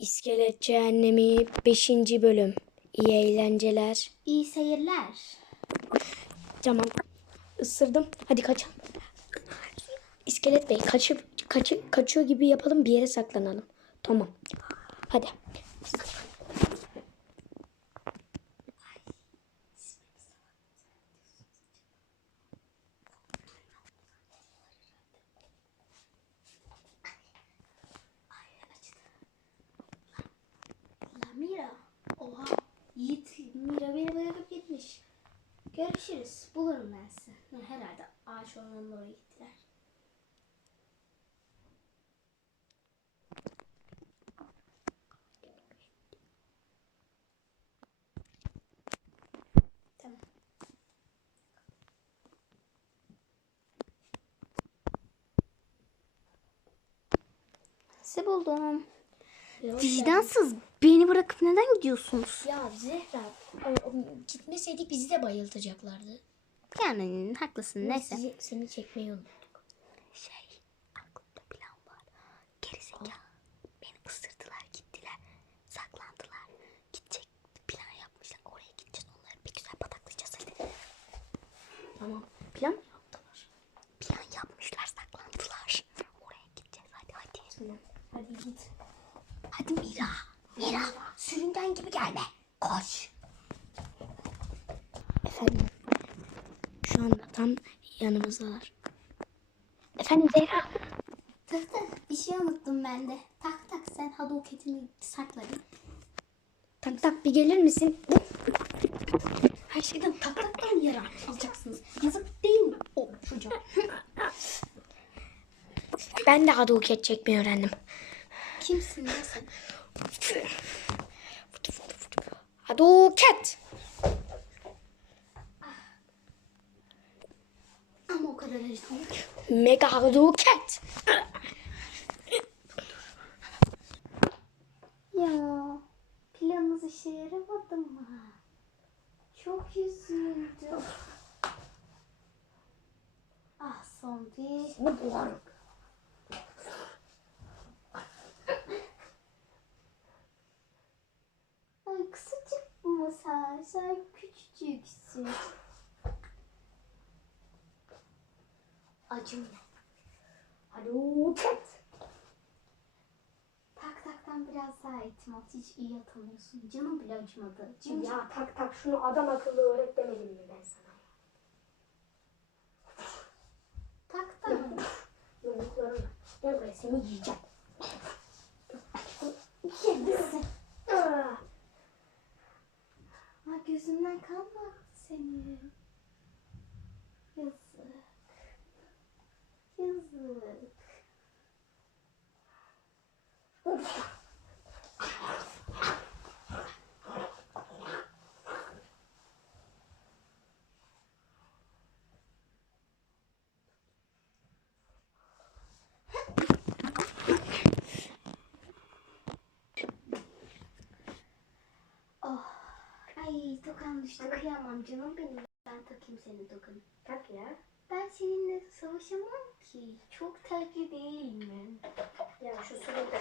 İskelet Cehennemi 5. bölüm. İyi eğlenceler. İyi seyirler. Tamam. Isırdım. Hadi kaçalım. İskelet Bey kaçıp kaçı, kaçıyor gibi yapalım bir yere saklanalım. Tamam. Hadi. La Mira. Oha. Yiğit Mira beni bırakıp gitmiş. Görüşürüz. Bulurum ben sizi. Ha, Ağaç ormanına oraya gittiler. Tamam. Sizi buldum. Vicdansız beni bırakıp neden gidiyorsunuz? Ya Zehra o- o- gitmeseydik bizi de bayıltacaklardı. Yani haklısın neyse. Sizi, seni çekmeyi unuttuk. Şey aklımda plan var. Gerizekalı. Beni ısırdılar gittiler. Saklandılar. Gidecek plan yapmışlar. Oraya gideceğiz onları bir güzel pataklayacağız hadi. Tamam. Plan mı yaptılar? Plan yapmışlar saklandılar. Oraya gideceğiz hadi hadi. Tamam. Hadi git. Hadi Mira. Mira sürüngen gibi gelme. Koş. Efendim. Şu anda tam yanımızdalar. Efendim Zehra. Dur bir şey unuttum ben de. Tak tak sen Hadoket'ini sakla bir. Tak tak bir gelir misin? Her şeyden tak taktan yara alacaksınız. Yazık değil mi? O çocuğa. Ben de Hadouken çekmeyi öğrendim. Kimsin ya sen? Hadouken. Ama o kadar acı değil. Mega Hadouken. Ya planınız işe yaramadı mı? Çok üzüldüm. Ah zombi. Ay kısacık mı sen? Sen küçücüksün. Acım ne? Hadouken. Tak taktan biraz daha eğitim al. Hiç iyi atamıyorsun. Canım bile acımadı. Cim Ya tak tak şunu adam akıllı öğret demedim mi ben sana? Tak tak. Yumruklarımla. Gel buraya seni yiyeceğim. Yedisi. Ah. Ha gözümden kan mı aktı senin? Yazık. Yazık. Oh. Ay tokan düştü. Kıyamam canım benim. Ben takayım senin tokanı. Tak ya. Ben seninle savaşamam ki. Çok tatlı değil mi? Ya şu sulu da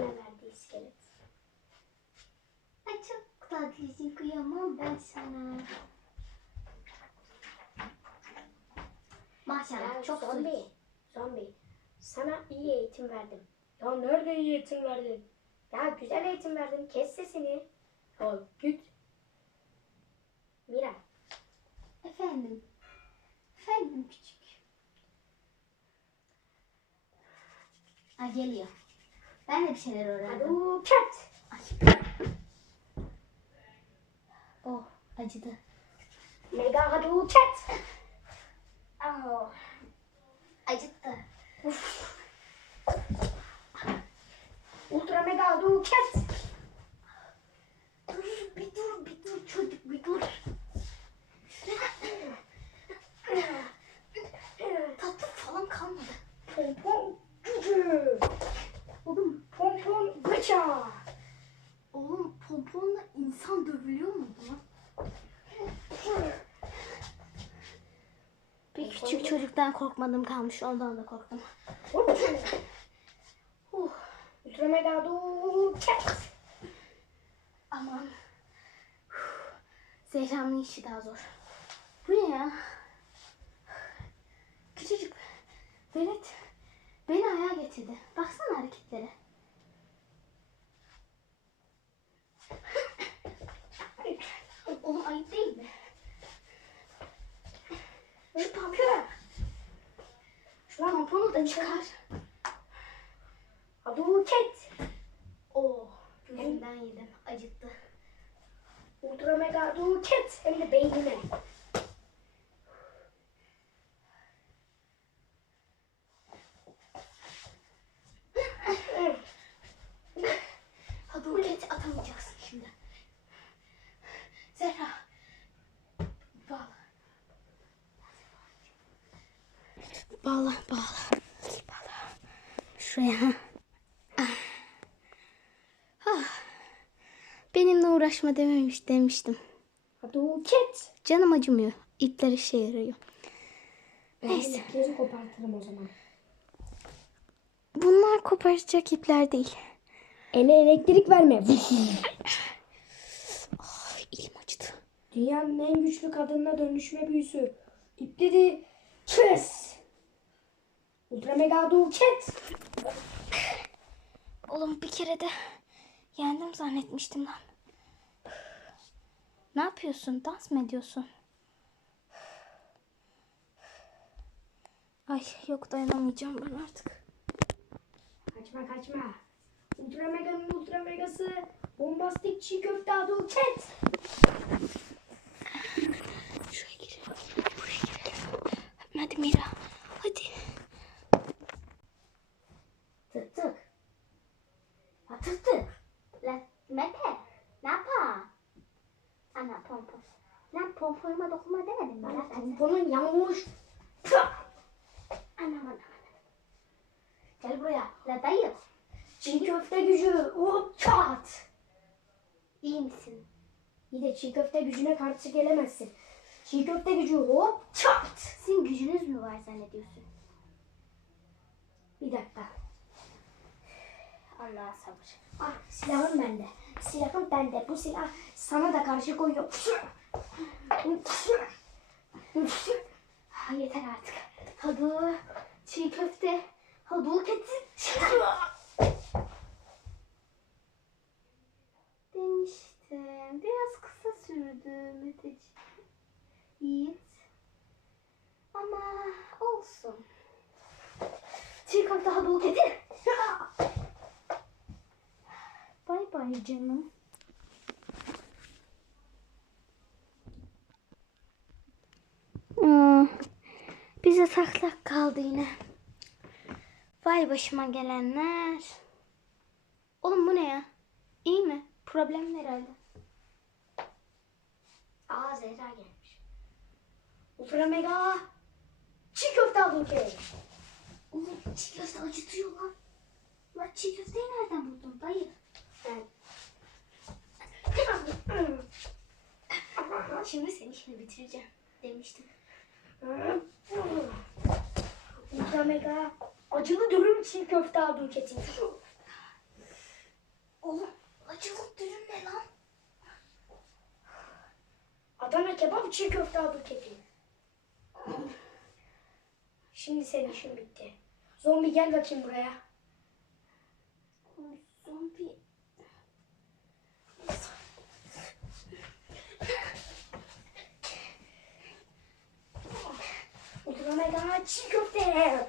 verdi iskelet. Ay çok tatlısın. Kıyamam ben sana. Maşallah Ya çok zombi. zombi. Zombi. Sana iyi eğitim verdim. Ya nerede iyi eğitim verdin? Ya güzel eğitim verdim. Kes sesini. Ya git. Mira. Efendim. Efendim küçük. Ha geliyor. Ben de bir şeyler öğrendim. Hadouken. Oh acıdı. Mega Hadouken. Oh. Acıttı. Ultra Mega Hadouken. Dur bir dur bir dur çocuk bir dur. Tatlı falan kalmadı. Pompon gücü. Oğlum, Pompon bıçağı. oğlum pomponla insan dövülüyor mu lan? Küçük çocuktan korkmadım kalmış ondan da korktum. Uh. Mega Hadouken. ket. Aman. Zehra'nın işi daha zor. Bu ne ya? Küçücük velet beni ayağa getirdi. Baksana hareketlere. Oğlum ayıp değil mi? Şu tamponu. Şu çıkar. Hadouket. Oo, gözümden yedim. Acıttı. Ultra mega Hadouket. Hem de beynine. Şuraya. Ah. Ah. Benimle uğraşma dememiş demiştim. Hadouket. Canım acımıyor. İpler işe yarıyor. Neyse. İpleri kopartırım o zaman. Bunlar koparacak ipler değil. Ele elektrik verme. Ay elim acıdı. Dünyanın en güçlü kadınına dönüşme büyüsü. İpleri kes. Ultra mega Hadouket. Oğlum bir kere de yendim zannetmiştim lan. Ne yapıyorsun? Dans mı ediyorsun? Ay yok dayanamayacağım ben artık. Kaçma kaçma. Ultra Mega'nın Ultra Mega'sı. Bombastik çiğ köfte Hadouket. Şuraya girelim. Buraya girelim. Hadi Mira. Mete. Ne yapa? Ana pompon. Lan pomponuma dokunma demedim mi? Lan Pomponun yanmış. Anam anam. Gel buraya. La dayı. Çiğ köfte gücü. Hop çat. iyi misin? Bir de çiğ köfte gücüne karşı gelemezsin. Çiğ köfte gücü hop çat. Sizin gücünüz mü var zannediyorsun? Bir dakika. Allah'a sabır. Ah silahım bende. Silahım bende. Bu silah sana da karşı koyuyor. Ha, yeter artık. Hadu, çiğ köfte, hadouket. Demiştim. Biraz kısa sürdü Meteciğim. Yiğit. Ama olsun. Çiğ köfte hadouket. Bay bay canım. Hmm, bize taklak kaldı yine. Vay başıma gelenler. Oğlum bu ne ya? İyi mi? Problem herhalde? Aa Zehra gelmiş. Ultra mega. Çiğ köfte Hadouket. Oğlum çiğ köfte acıtıyor lan. Lan çiğ köfteyi nereden buldun dayı? Şimdi senin işini bitireceğim demiştim. Ultra mega. Acılı dürüm çiğ köfte Hadouket'in. Oğlum acılık dürüm ne lan? Adana kebap çiğ köfte Hadouket'in. Şimdi senin işin bitti. Zombi gel bakayım buraya. Zombi. Ultra mega çiğ köfte.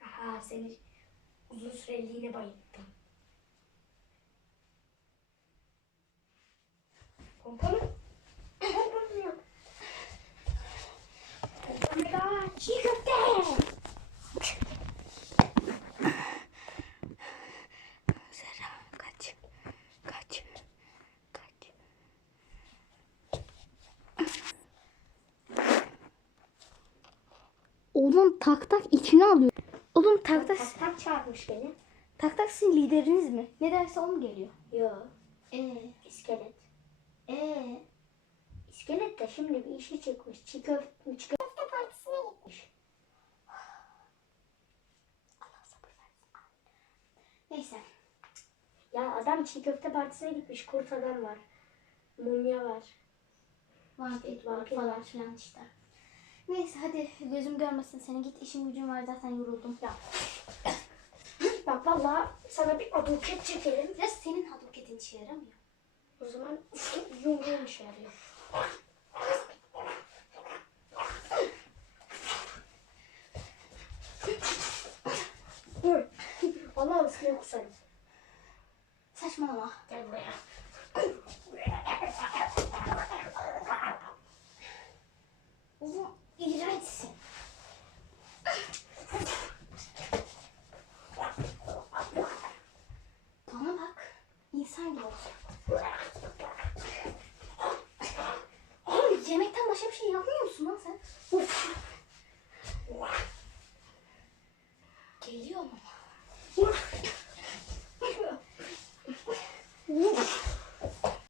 Aha seni uzun süreliğine bayılttım. Pompanı Oğlum tak tak içine alıyor. Oğlum tak tak... Tak tak çağırmış beni. Tak tak sizin lideriniz mi? Ne derse o mu geliyor? Yo. Eee? İskelet. Eee? İskelet de şimdi bir işi çıkmış. Çiğ köfte, çiğ köfte partisine gitmiş. Allah sabır. Neyse. Ya adam çiğ köfte partisine gitmiş. Kurt adam var. Mumya var. Market, işte, market falan filan işte. Neyse hadi gözüm görmesin seni. Git işim gücüm var zaten yoruldum. Ya. Bak vallahi sana bir aduket çekelim. Ya senin hadroketin işe yaramıyor. O zaman yumruğum işe yarıyor. Dur. Islığı kusarım.